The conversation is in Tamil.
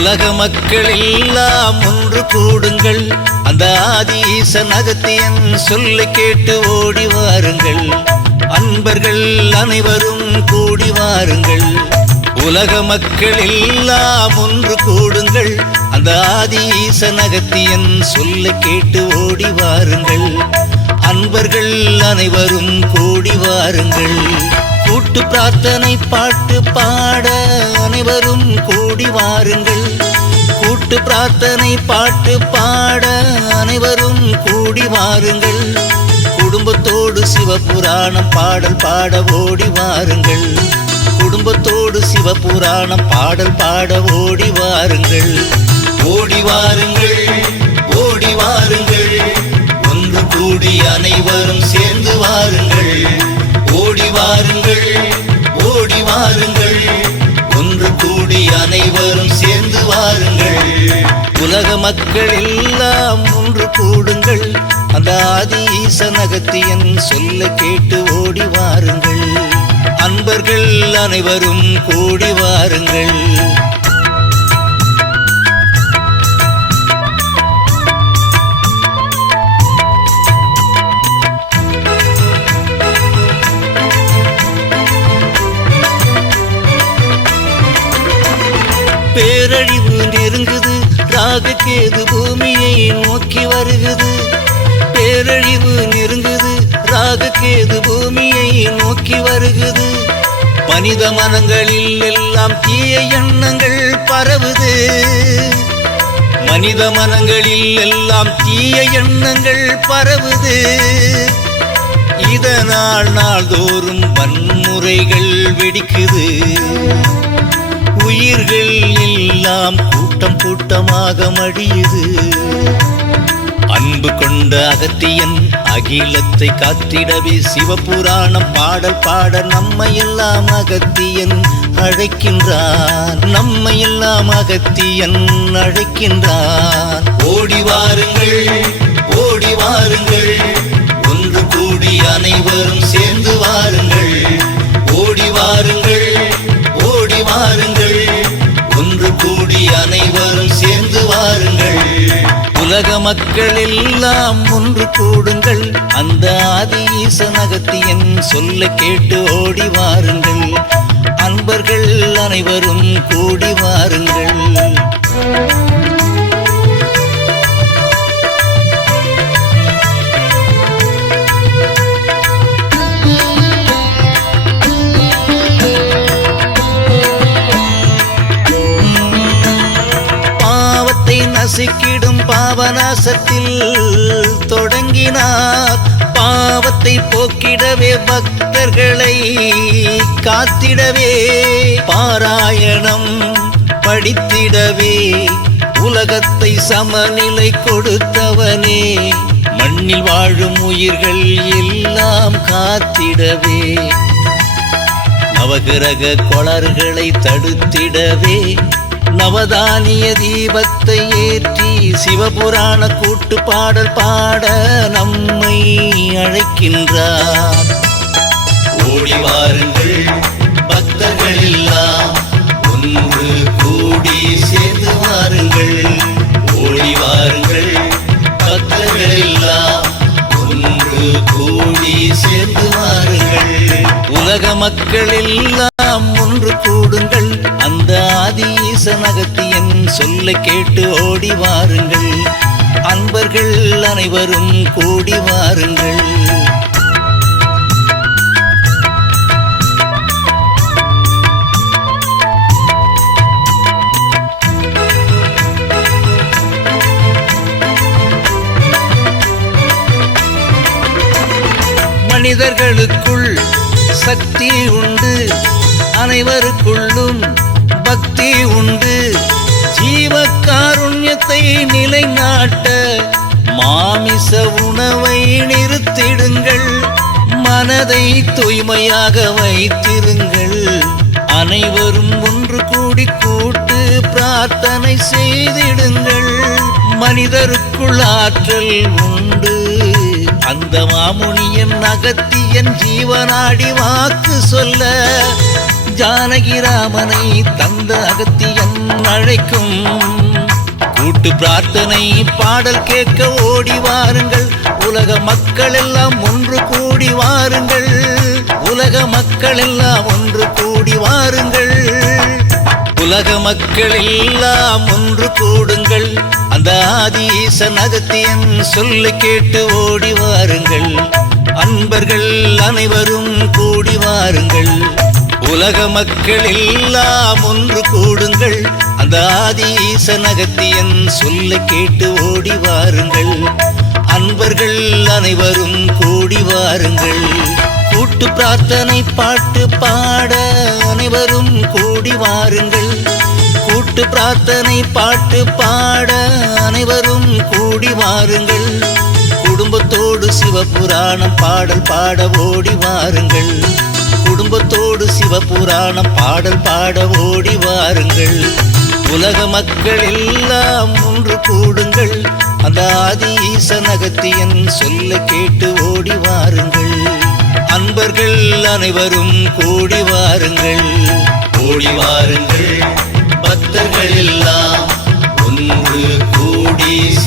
உலக மக்கள் எல்லாம் ஒன்று கூடுங்கள், அந்த ஆதிஈசன் அகத்தியன் சொல்லை கேட்டு ஓடி வாருங்கள். அன்பர்கள் அனைவரும் கூடி வாருங்கள். உலக மக்கள் எல்லாம் ஒன்று கூடுங்கள், அந்த ஆதிஈசன் அகத்தியன் சொல்லை கேட்டு ஓடி வாருங்கள். அன்பர்கள் அனைவரும் கூடி வாருங்கள். கூட்டு பிரார்த்தனை பாட்டு பாட அனைவரும் கூடி வாருங்கள். கூட்டு பிரார்த்தனை பாட்டு பாட அனைவரும் கூடி வாருங்கள். குடும்பத்தோடு சிவபுராணம் பாடல் பாட ஓடி வாருங்கள். குடும்பத்தோடு சிவபுராணம் பாடல் பாட ஓடி வாருங்கள். ஓடி வாருங்கள், ஓடி வாருங்கள், ஒன்று கூடி அனைவரும் சேர்ந்து வாருங்கள். ஓடி வாருங்கள், ஓடி வாருங்கள், ஒன்று கூடி அனைவரும் சேர்ந்து வாருங்கள். உலக மக்கள் எல்லாம் ஒன்று கூடுங்கள், அந்த ஆதிஈசன் அகத்தியன் சொல்ல கேட்டு ஓடி வாருங்கள். அன்பர்கள் அனைவரும் கூடி வாருங்கள். பேரழிவு நெருங்குது, ராககேது பூமியை நோக்கி வருகுது. பேரழிவு நெருங்குது, ராககேது பூமியை நோக்கி வருகுது. மனித மனங்களில் எல்லாம் தீய எண்ணங்கள் பரவுது. மனித மனங்களில் எல்லாம் தீய எண்ணங்கள் பரவுது. இதனால் நாள்தோறும் வன்முறைகள் வெடிக்குது. உயிர்கள் எல்லாம் கூட்டம் கூட்டமாக மடியுது. அன்பு கொண்ட அகத்தியன் அகிலத்தை காத்திடவே சிவபுராணம் பாடல் பாட நம்மையெல்லாம் அகத்தியன் அழைக்கின்றான். நம்மையெல்லாம் அகத்தியன் அழைக்கின்றான். ஓடி வாருங்கள், ஓடி வாருங்கள், ஒன்று கூடி அனைவரும் சேர்ந்து வாருங்கள். ஓடி வாருங்கள், ஓடி வாருங்கள், ஒன்று கூடி அனைவரும் சேர்ந்து வாருங்கள். உலக மக்கள் எல்லாம் ஒன்று கூடுங்கள், அந்த ஆதிஈசன் அகத்தியன் சொல்ல கேட்டு ஓடி வாருங்கள். அன்பர்கள் அனைவரும் கூடி வாருங்கள். நசிக்கிடும் பாவநாசத்தில் தொடங்கினார். பாவத்தை போக்கிடவே பக்தர்களை காத்திடவே பாராயணம் படித்திடவே உலகத்தை சமநிலை கொடுத்தவனே. மண்ணில் வாழும் உயிர்கள் எல்லாம் காத்திடவே நவகிரக கோளாறுகளை தடுத்திடவே நவதானிய தீபத்தை ஏற்றி சிவபுராண கூட்டு பாடல் பாட நம்மை அழைக்கின்றார். ஓடி வாருங்கள் பக்தர்கள் எல்லாம் ஒன்று கூடி சேர்ந்து வாருங்கள். ஓடி வாருங்கள் பக்தர்கள் எல்லாம் ஒன்று கூடி சேர்ந்து வாருங்கள். உலக மக்கள் எல்லாம் ஒன்று கூடுங்கள், அந்த ஆதிஈசன் அகத்தியன் சொல்லை கேட்டு ஓடி வாருங்கள். அன்பர்கள் அனைவரும் கூடி வாருங்கள். மனிதர்களுக்குள் சக்தி உண்டு, அனைவருக்குள்ளும் பக்தி உண்டு. ஜீவகாருண்யத்தை நிலைநாட்ட மாமிச உணவை நிறுத்திடுங்கள். மனதை தூய்மையாக வைத்திருங்கள். அனைவரும் ஒன்று கூடி கூட்டு பிரார்த்தனை செய்திடுங்கள். மனிதருக்குள் ஆற்றல் உண்டு, அந்த மாமுனியன் அகத்தியன் ஜீவனாடி வாக்கு சொல்ல ஜானகி ராமனை தந்த அகத்தியன் அழைக்கும் கூட்டு பிரார்த்தனை பாடல் கேட்க ஓடி வாருங்கள். உலக மக்கள் எல்லாம் ஒன்று கூடி வாருங்கள். உலக மக்கள் எல்லாம் ஒன்று கூடி வாருங்கள். உலக மக்கள் எல்லாம் ஒன்று கூடுங்கள். அந்த ஆதிஈசன் அகத்தியன் சொல்லை கேட்டு ஓடி வாருங்கள். அன்பர்கள் அனைவரும் கூடி வாருங்கள். உலக மக்கள் எல்லாம் ஒன்று கூடுங்கள். அந்த ஆதிஈசன் அகத்தியன் சொல்லை கேட்டு ஓடி வாருங்கள். அன்பர்கள் அனைவரும் கூடி வாருங்கள். கூட்டு பிரார்த்தனை பாட்டு பாட அனைவரும் கூடி வாருங்கள். கூட்டு பிரார்த்தனை பாட்டு பாட அனைவரும் கூடி வாருங்கள். குடும்பத்தோடு சிவபுராணம் பாடல் பாட ஓடி வாருங்கள். குடும்பத்தோடு சிவபுராணம் பாடல் பாட ஓடி வாருங்கள். உலக மக்கள் எல்லாம் ஒன்று கூடுங்கள். அந்த ஆதிஈசன் அகத்தியன் சொல்ல கேட்டு ஓடி வாருங்கள். அன்பர்கள் அனைவரும் கூடி வாருங்கள். ஓடி வாருங்கள். பக்தர்கள் எல்லாம் ஒன்று கூடி